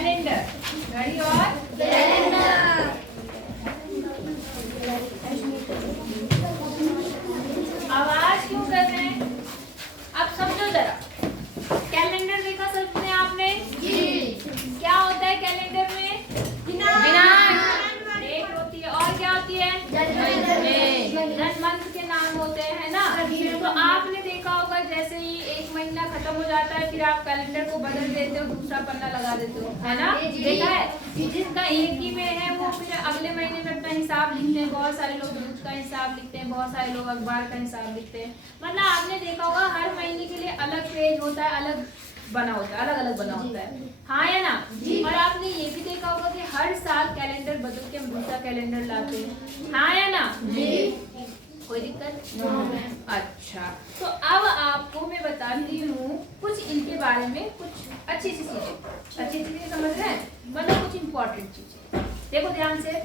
Calendar, घड़ी और calendar. आवाज क्यों कर रहे हैं? अब समझो जरा, कैलेंडर देखा सबने आपने? जी। क्या होता है कैलेंडर में? दिनांक, डेट होती है, और क्या होती है? मंथ के नाम होते हैं ना। तो आपने देखा होगा जैसे ही एक महीना खत्म हो जाता है फिर आप कैलेंडर को बदल देते हो, दूसरा पन्ना लगा देते हो, है ना? देखा है? जिसका एक ही में है वो फिर अगले महीने में अपना हिसाब लिखते हैं। बहुत सारे लोग दूध का हिसाब लिखते हैं, बहुत सारे लोग अखबार का हिसाब लिखते हैं। मतलब आपने देखा होगा हर महीने के लिए अलग पेज होता है, अलग बना होता है, अलग अलग बना होता है, हाँ या ना? और आपने ये भी देखा होगा कि हर साल कैलेंडर बदल के हम दूसरा कैलेंडर लाते हैं, हाँ या ना? कोई दिक्कत? अच्छा, तो अब आपको मैं बताती हूँ कुछ इनके बारे में, कुछ अच्छी सी चीजें समझ रहे हैं, मतलब कुछ इम्पोर्टेंट चीजें। देखो ध्यान से,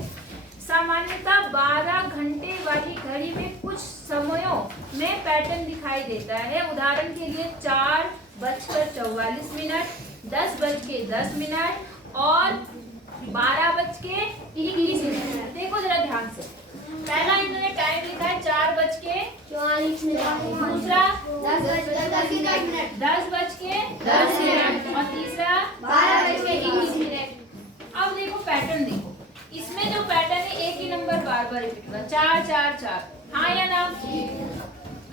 सामान्यतः 12 घंटे वाली घड़ी में कुछ समयों में पैटर्न दिखाई देता है। उदाहरण के लिए 4:44, 10:10 और 12:21। देखो जरा ध्यान से, पहला इन्होंने टाइम लिखा है 4:44, दूसरा 10:10 और तीसरा 12:21। अब देखो पैटर्न, देखो इसमें जो पैटर्न है एक ही नंबर बार बार रिपीट होगा, 4 4 4, हाँ या ना?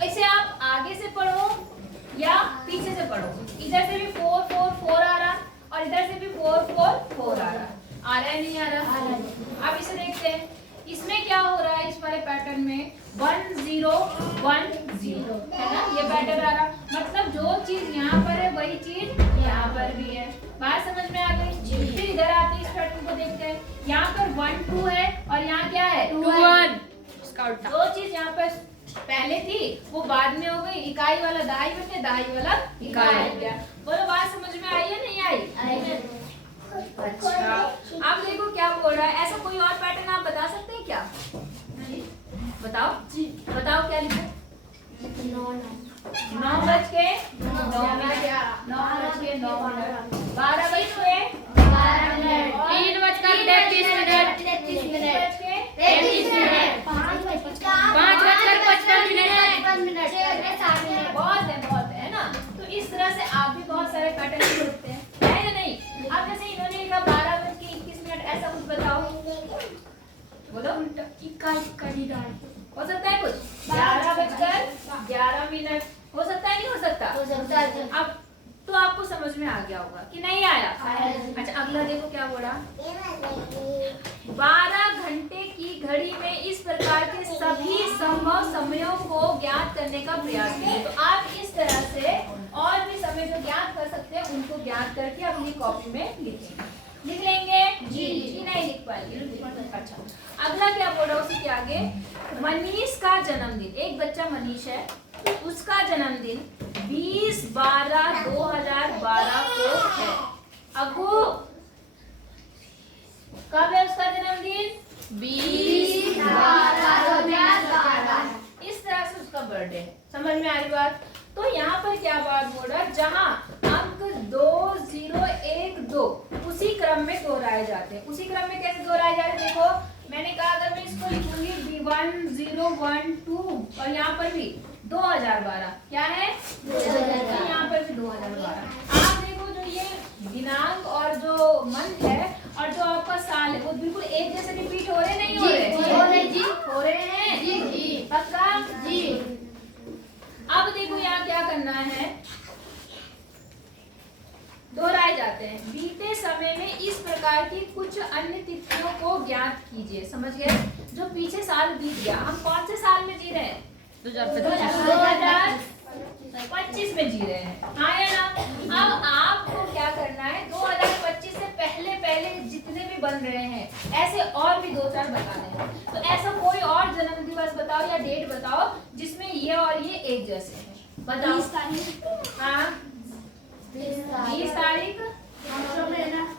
इसे आप आगे से पढ़ो या पीछे से पढ़ो, इधर से भी 4 4 4 आ रहा और इधर से भी 4 4 4 आ रहा है नहीं आ रहा? अब इसे देखते हैं, इसमें क्या हो रहा है? इस वाले पैटर्न में 1 0 1 0 है ना, ये पैटर्न आ रहा, मतलब जो चीज यहाँ पर है वही चीज यहाँ पर भी है। बात समझ में आ गई? फिर इधर आते इस पैटर्न को देखते हैं, यहाँ पर 1 2 है और यहाँ क्या है? 2 1। दो चीज यहाँ पर पहले थी वो बाद में हो गई, इकाई वाला दहाई बन गया, दहाई वाला इकाई बन गया। बोलो बात समझ में आई है नहीं आई? अच्छा, अब देखो क्या बोल रहा है, ऐसा कोई और पैटर्न आप बता सकते हैं क्या? बताओ जी, बताओ क्या लिखा? 9 बज के 9 मिनट, 12 बज के 12 मिनट, 3 बजकर 33 मिनट, 33 मिनट, 5 बजकर 55 मिनट, 7 मिनट। बहुत है ना? तो इस तरह से आप भी बहुत सारे पैटर्न लिख सकते हैं, है या नहीं? अब जैसे इन्होंने लिखा 12:21, ऐसा कुछ बताओ, बोलो। हो सकता है कुछ? 11:11 हो सकता है, नहीं हो सकता? अब तो आपको समझ में आ गया होगा कि नहीं आया? अच्छा, अगला देखो क्या बोला, 12 घंटे की घड़ी में इस प्रकार के सभी संभव समयों को ज्ञात करने का प्रयास करें। तो आप इस तरह से और भी समय जो ज्ञात कर सकते हैं उनको ज्ञात करके अपनी कॉपी में लिख लेंगे जी। नहीं लिख पाएंगे? अच्छा, अगला क्या बोल रहा है उसी के आगे, मनीष का जन्मदिन, एक बच्चा मनीष है, उसका जन्मदिन 20/12/2012 को है। अगो कब है उसका जन्मदिन? 20/12/2012। इस तरह से उसका बर्थडे है। समझ में आ रही बात? तो यहाँ पर क्या बात बोल रहा है, जहाँ अंक 2 0 1 2 उसी क्रम में दोहराए जाते हैं। उसी क्रम में कैसे दोहराए जाते हैं? देखो मैंने कहा अगर मैं इसको लिखूंगी 1 0 1 2 और यहाँ पर भी 2012, क्या है? 2012, यहाँ पर भी 2012। आप देखो जो ये दिनांक और जो मंथ है और जो आपका साल है वो बिल्कुल एक जैसे रिपीट हो रहे नहीं हो रहे? जी हो रहे हैं जी, पक्का जी। अब देखो यहाँ क्या करना है, दोहराए जाते हैं। बीते समय में इस प्रकार की कुछ अन्य तिथियों को ज्ञात कीजिए। समझ गए? जो पीछे साल बीत गया, हम कौन से साल में जी रहे हैं? 2025 में जी रहे हैं, हाँ या ना? अब आपको क्या करना है, 2025 से पहले पहले जितने भी बन रहे हैं ऐसे और भी 2-4 बताने हैं। तो ऐसा कोई और जन्म दिवस बताओ या डेट बताओ जिसमें ये और ये एक जैसे हैं, बताओ। 20 तारीख, हाँ 20 तारीख,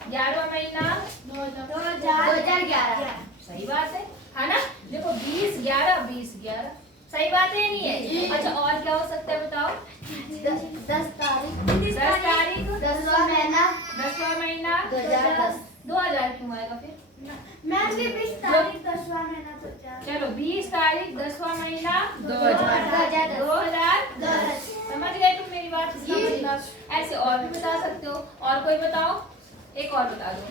11वां महीना 2011, सही बात है ना? देखो 20/11 सही बात है नहीं है? अच्छा, और क्या हो सकता है बताओ? 10 तारीख 10वां महीना महीना 2010। 2000 क्यों आएगा फिर? मैम ये 20 तारीख 10वां महीना तो क्या? चलो 20 तारीख 10वां महीना 2010। 2010। समझ गए तुम मेरी बात? जी। ऐसे और भी बता सकते हो। और कोई बताओ, एक और बता दो।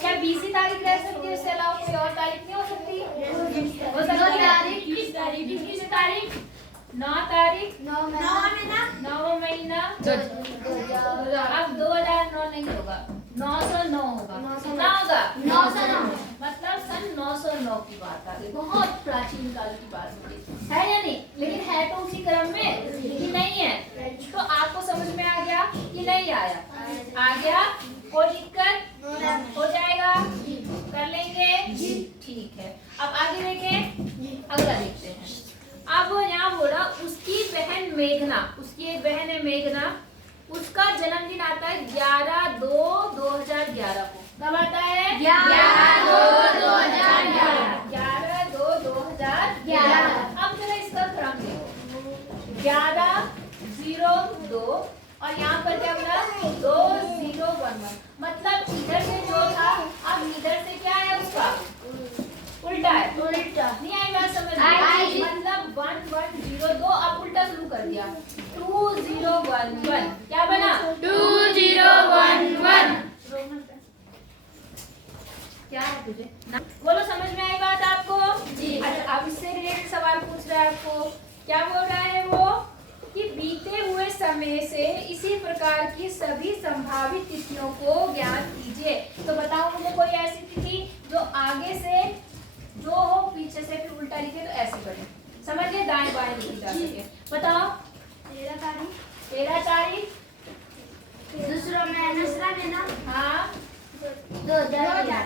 क्या 20 ही तारीख रह सकती है, इससे अलावा कोई और तारीख नहीं हो सकती? हो सकती है। 20 तारीख 21 तारीख 9 तारीख 9 महीना 9वां महीना। अब 2009 नहीं होगा, 909 होगा। कितना होगा? 909। मतलब सन 909 की बात आ गई, बहुत प्राचीन काल की बात हो गई, है या नहीं? लेकिन है तो उसी क्रम में कि नहीं है? तो आपको समझ में आ गया कि नहीं आया? आ गया? कोई दिक्कत? हो जाएगा? कर लेंगे? ठीक है। अब आगे देखें, अगला देखते हैं। अब यहाँ बोला उसकी बहन मेघना, उसकी एक बहन है मेघना, उसका जन्मदिन आता है 11/2/2011 को। कब आता है? 11/2/2011। 11/2/2011। अब जरा इसका क्रम देखो, 11/0/2 और यहाँ पर क्या बोला? 2011। मतलब इधर से जो था, अब इधर से क्या है उसका उल्टा है। नहीं आई बात समझ में? मतलब 1102 अब उल्टा शुरू कर दिया, 2011। क्या बना? 2011। क्या है तुझे? बोलो, समझ में आई बात आपको? जी। अच्छा, अब इससे रिलेटेड सवाल पूछ रहा है आपको। क्या बोल रहा है वो? कि बीते हुए समय से इसी प्रकार की सभी संभावित तिथियों को ज्ञात कीजिए। तो बताओ मुझे कोई ऐसी तिथि जो आगे से जो हो, पीछे से फिर उल्टा लिखे, तो ऐसे करें, समझ गए? दाएं बाएं लिखी जा सके। बताओ। 13 तारीख 13 तारीख दूसरा महीना हाँ 2011।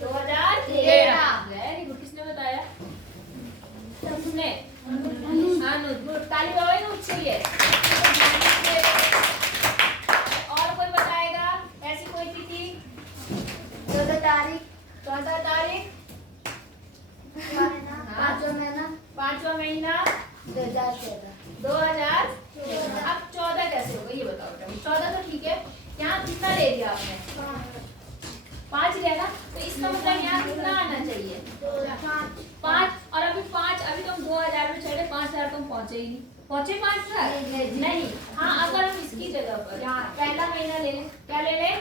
2013। Very good. किसने बताया? तुमने? अनुज। ताली बजाओ अनुज के लिए। और कोई बताएगा ऐसी कोई तिथि? 14 तारीख 14 तारीख 5वां महीना 2013। 2000। अब 14 कैसे होगा ये बताओ बेटा। 14 तो ठीक है, यहाँ कितना ले लिया आपने? 5 लिया ना, तो इसका मतलब यहाँ कितना आना चाहिए? 5। और अभी 5, अभी तुम 2000 में चढ़े, 5000 तुम पहुंचे ही नहीं। पहुंचे 5000? नहीं। हाँ, अगर हम इसकी जगह पर यहाँ पहला महीना ले लें, क्या ले लें?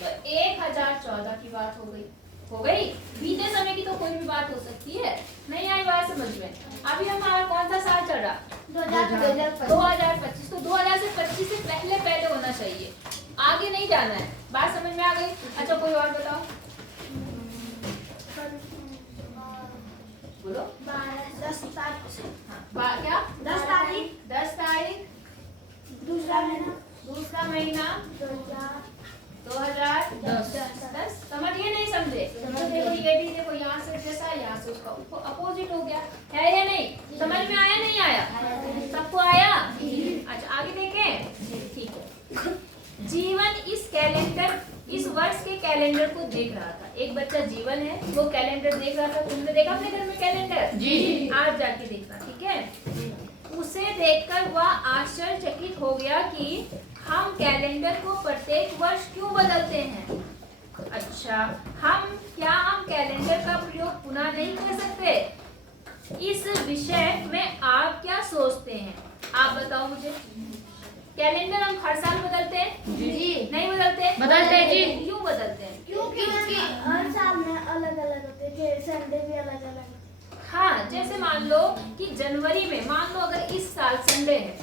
तो 1014 की बात हो गई। हो गई? बीते समय की तो कोई भी बात हो सकती है। नहीं आई बात समझ में? अभी हमारा कौन सा साल चल रहा? 2025। तो 2025 से पहले पहले होना चाहिए, आगे नहीं जाना है। बात समझ में आ गई? अच्छा, कोई और बताओ। बोलो। 10 तारीख हाँ, क्या? 10 तारीख 10 तारीख दूसरा महीना 2010। समझिए नहीं समझे? तो देखो ये भी देखो, यहाँ से जैसा यहाँ से उसका अपोजिट हो गया, है या नहीं? समझ में आया नहीं आया? सबको आया? अच्छा, आगे देखें। ठीक है। जीवन इस वर्ष के कैलेंडर को देख रहा था। एक बच्चा जीवन है, वो कैलेंडर देख रहा था। तुमने देखा अपने घर में कैलेंडर? जी। आज जाके देखना, ठीक है? उसे देखकर वह आश्चर्यचकित हो गया कि हम कैलेंडर को प्रत्येक वर्ष क्यों बदलते हैं। अच्छा, हम कैलेंडर का प्रयोग पुनः नहीं कर सकते? इस विषय में आप क्या सोचते हैं? आप बताओ मुझे। कैलेंडर हम हर साल बदलते हैं? जी। नहीं बदलते? बदलते जी। क्यों बदलते हैं? क्योंकि हर साल में अलग-अलग होते हैं, संडे भी अलग-अलग। हाँ, जैसे मान लो कि जनवरी में, मान लो अगर इस साल संडे है,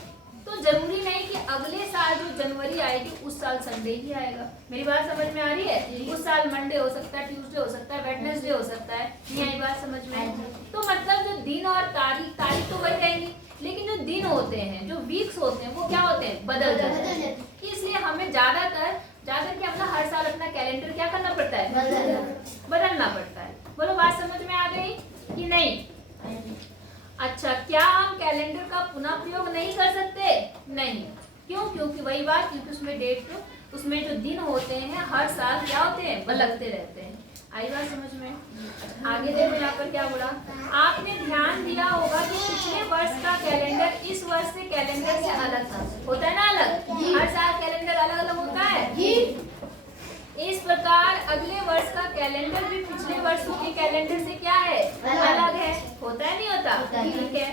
तो जरूरी नहीं कि अगले साल जो जनवरी आएगी उस साल संडे ही आएगा। मेरी बात समझ में आ रही है? उस साल मंडे हो सकता है, ट्यूसडे हो सकता है, वेडनेसडे हो सकता है। नहीं आई बात समझ में? तो मतलब जो दिन और तारीख तो वही रहेंगी, लेकिन जो दिन होते हैं, जो वीक्स होते हैं, वो क्या होते हैं? बदल जाते हैं। इसलिए हमें ज्यादातर क्या मतलब हर साल अपना कैलेंडर क्या करना पड़ता है? बदलना पड़ता है। बोलो, बात समझ में आ गई कि नहीं? अच्छा, क्या हम कैलेंडर का पुनः प्रयोग नहीं कर सकते? नहीं। क्यों? क्योंकि वही बात, क्योंकि उसमें डेट, उसमें जो दिन होते हैं हर साल क्या होते हैं? बदलते रहते हैं। आई बात समझ में? आगे देखो यहाँ पर क्या बोला। आपने ध्यान दिया होगा कि पिछले वर्ष का कैलेंडर इस वर्ष से कैलेंडर से अलग था। होता है ना अलग? हर साल कैलेंडर अलग अलग होता है। कैलेंडर भी पिछले वर्षों के कैलेंडर से क्या है, अलग है। होता है नहीं होता, ठीक है।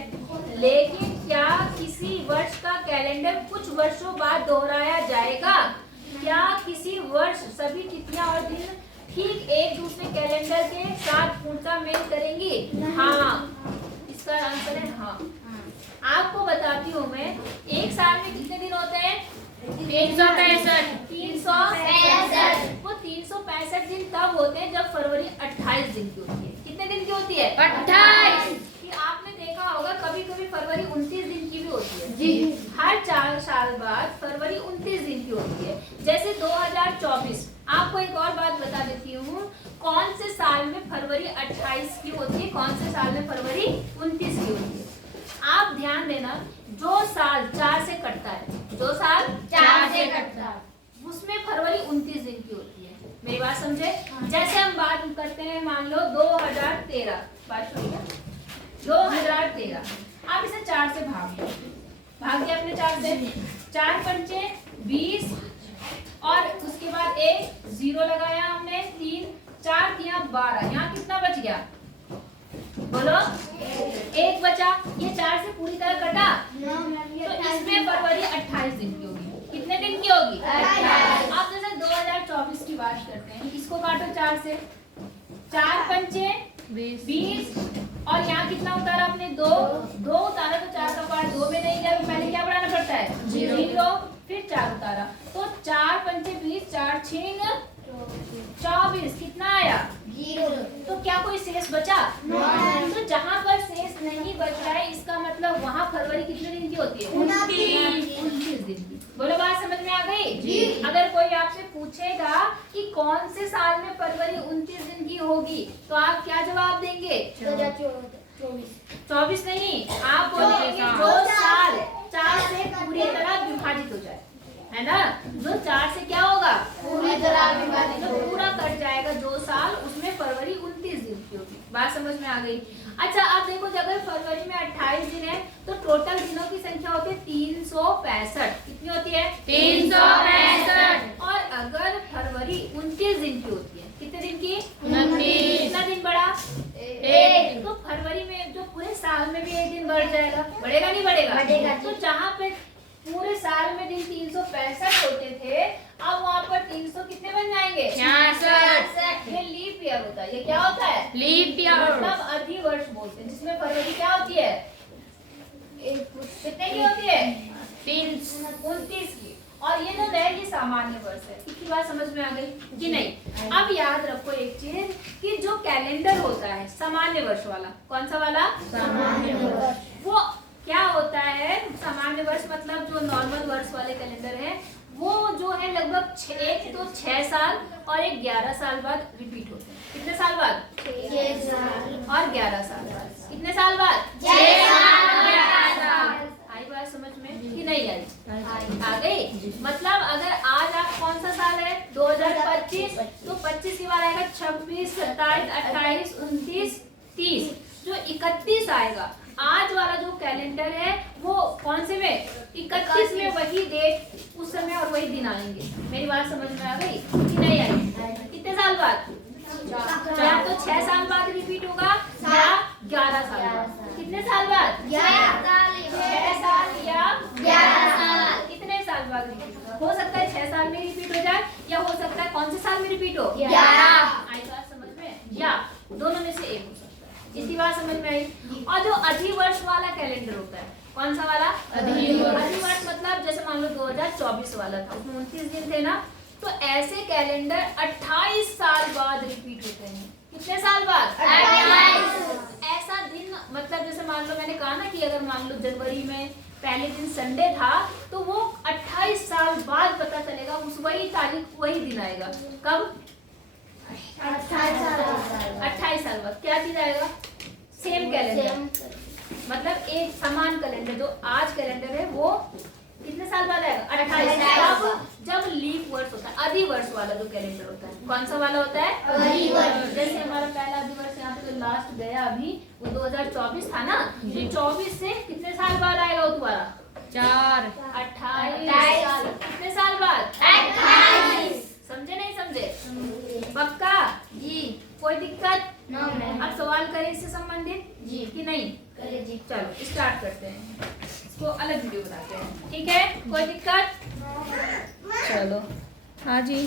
लेकिन क्या किसी वर्ष का कैलेंडर कुछ वर्षों बाद दोहराया जाएगा? क्या किसी वर्ष सभी तिथियां और दिन ठीक एक दूसरे कैलेंडर के साथ पूर्णतः मेल करेंगी? हाँ, इसका आंसर है हाँ। आपको बताती हूँ मैं, एक साल में कितने दिन होते हैं? 365। 365। वो 365 दिन तब होते हैं जब फरवरी 28 दिन की होती है। कितने दिन की होती है? 28। कि आपने देखा होगा कभी कभी फरवरी 29 दिन की भी होती है जी। हर 4 साल बाद फरवरी 29 दिन की होती है। जैसे 2024, आपको एक और बात बता देती हूँ, कौन से साल में फरवरी 28 की होती है, कौन से साल में फरवरी 29 की होती है? आप ध्यान देना, जो साल 4 से कटता है, जो साल 4 से कटता है, उसमें फरवरी 29 दिन की होती है। मेरी बात समझे? जैसे हम बात करते हैं, मान लो 2013, बात सुनिए, 2013, आप इसे 4 से भाग दिया अपने 4 से, 4 पंचे 20 और उसके बाद एक 0 लगाया हमने, 3, 4 तिया 12, यहाँ कितना बच गया? बोलो, 1 बचा। ये 4 से पूरी तरह कटा, तो इसमें फरवरी 28 दिन की होगी। कितने दिन की होगी? 28। अब जैसे 2024 की बात करते हैं, इसको काटो 4 से, 4 पंचे 20 और यहाँ कितना उतारा आपने? 2 उतारा, तो 4 का पार्ट 2 में नहीं गया, तो पहले क्या बढ़ाना पड़ता है? 0, फिर 4 उतारा, तो 4 पंचे 20, 4 6 24, कितना आया? 0। तो क्या कोई शेष बचा? तो जहाँ पर शेष नहीं बच रहा है, इसका मतलब वहाँ फरवरी कितने दिन की होती है? 29 दिन की। बोलो, बात समझ में आ गई? जी। अगर कोई आपसे पूछेगा कि कौन से साल में फरवरी 29 दिन की होगी, तो आप क्या जवाब देंगे? 24 नहीं, आप बोलेंगे जो साल 4 से पूरी तरह विभाजित हो जाए, है ना? जो 4 से क्या होगा? पूरी तरह विभाजित जो पूरा कट जाएगा, जो साल, उसमें फरवरी 29 दिन की होगी। बात समझ में आ गई? अच्छा, आप देखो, अगर फरवरी में 28 दिन है तो टोटल दिनों की संख्या होती है 365। कितनी होती है? 365। और अगर फरवरी 29 दिन की होती है, कितने दिन की? 29। कितना दिन बढ़ा? 1। तो फरवरी में जो पूरे साल में भी 1 दिन बढ़ जाएगा, बढ़ेगा नहीं बढ़ेगा? बढ़ेगा। तो जहाँ पे पूरे साल में दिन 365 होते थे, अब वहाँ पर 300 कितने बन जाएंगे? 66। ये लीप ईयर होता है। ये क्या होता है? Leap year. मतलब अधिवर्ष बोलते हैं, जिसमें फरवरी क्या होती है? कितने की होती है? 29 की। और ये जो है, ये सामान्य वर्ष है। इसकी बात समझ में आ गई कि नहीं? अब याद रखो एक चीज, कि जो कैलेंडर होता है सामान्य वर्ष वाला, कौन सा वाला? सामान्य वर्ष। वो क्या होता है? सामान्य वर्ष मतलब जो नॉर्मल वर्ष वाले कैलेंडर है, वो जो है लगभग एक तो 6 साल और एक 11 साल बाद रिपीट होते हैं। कितने साल बाद? 6 साल और 11 साल बाद। कितने साल बाद? 6 साल। आई बात समझ में कि नहीं आई? आ गई? मतलब अगर आज आप कौन सा साल है? 2025, तो 25 के बाद आएगा 26, 27, 28, 29, 30। जो 31 आएगा, आज वाला जो कैलेंडर है, वो कौन से में? 31 में वही डेट, उस समय और वही दिन आएंगे। मेरी बात समझ में आ गई कि नहीं आई? कितने साल बाद? या तो 6 साल बाद रिपीट होगा या 11 साल बाद। कितने साल बाद? 6 साल या 11 साल। कितने साल बाद रिपीट होगा? हो सकता है 6 साल में रिपीट हो जाए, या हो सकता है कौन से साल में रिपीट हो? 11। आई बात समझ में? या दोनों में से एक हो सकता है। इसकी बात समझ में आई? और जो अधिवर्ष वाला कैलेंडर होता है, कौन सा वाला? अधिवर्ष मतलब जैसे मान लो 2024 वाला था, उसमें 29 दिन थे ना, तो ऐसे कैलेंडर 28 साल बाद रिपीट होते हैं। कितने साल बाद? 28। ऐसा दिन मतलब जैसे मान लो मैंने कहा ना कि अगर मान लो जनवरी में पहले दिन संडे था, तो वो 28 साल बाद पता चलेगा, उस वही तारीख वही दिन आएगा। कब? 28 साल बाद क्या चीज आएगा? सेम कैलेंडर, मतलब एक समान कैलेंडर। जो आज कैलेंडर है वो कितने साल बाद आएगा? 28। तब जब लीप वर्ष होता है, अधिवर्ष वाला जो कैलेंडर होता है, कौन सा वाला होता है? अधिवर्ष। जैसे हमारा पहला अधिवर्ष यहाँ पे जो लास्ट गया अभी, वो 2024 था ना, तो 24 से कितने साल बाद आएगा वो दोबारा? 4। 28 साल। कितने साल बाद? 28। समझे नहीं समझे? पक्का? जी। करें इससे संबंधित जी। कि नहीं? करिए जी। चलो स्टार्ट करते हैं, इसको अलग वीडियो बनाते हैं, ठीक है? कोई दिक्कत? चलो हाँ जी।